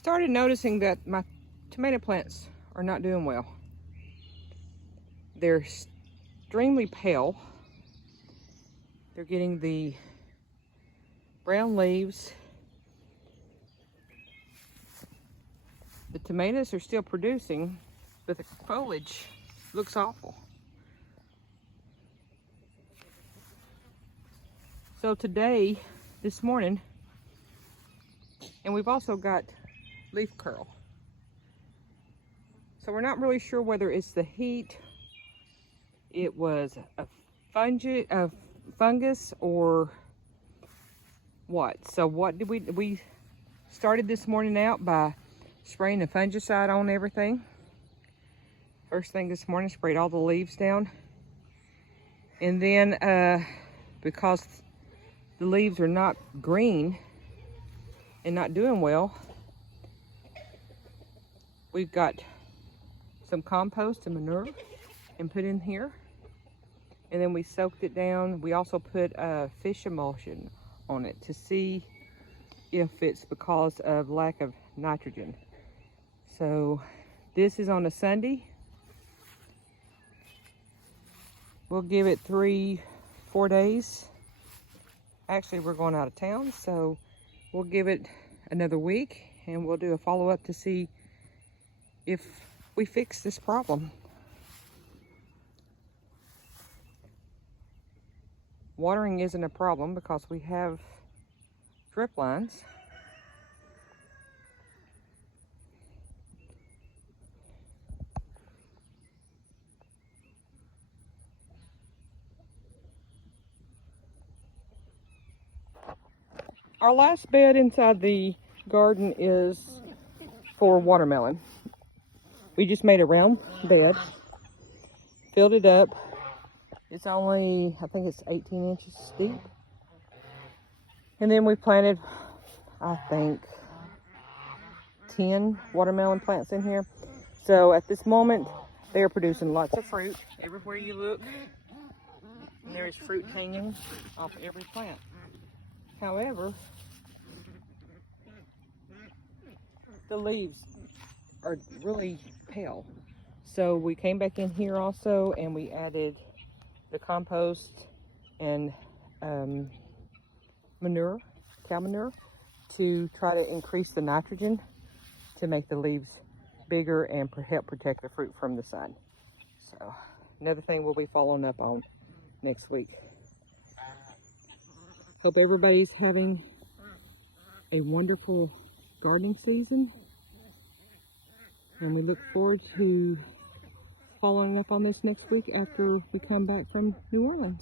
started noticing that my tomato plants are not doing well. They're extremely pale. They're getting the brown leaves. The tomatoes are still producing, but the foliage looks awful. So today, this morning, and we've also got leaf curl. So we're not really sure whether it's the heat, it was a fungus, or what. So what did we started this morning out by spraying the fungicide on everything. First thing this morning, sprayed all the leaves down. And then because the leaves are not green and not doing well, we've got some compost and manure and put in here. And then we soaked it down. We also put fish emulsion on it to see if it's because of lack of nitrogen. So this is on a Sunday. We'll give it 3-4 days. Actually, we're going out of town, so we'll give it another week and we'll do a follow-up to see if we fix this problem. Watering isn't a problem because we have drip lines. Our last bed inside the garden is for watermelon. We just made a round bed, filled it up. It's only, I think it's 18 inches deep. And then we planted, I think, 10 watermelon plants in here. So at this moment, they are producing lots of fruit. Everywhere you look, there is fruit hanging off every plant. However, the leaves are really pale. So we came back in here also and we added the compost and manure, cow manure, to try to increase the nitrogen to make the leaves bigger and help protect the fruit from the sun. So another thing we'll be following up on next week. Hope everybody's having a wonderful gardening season, and we look forward to following up on this next week after we come back from New Orleans.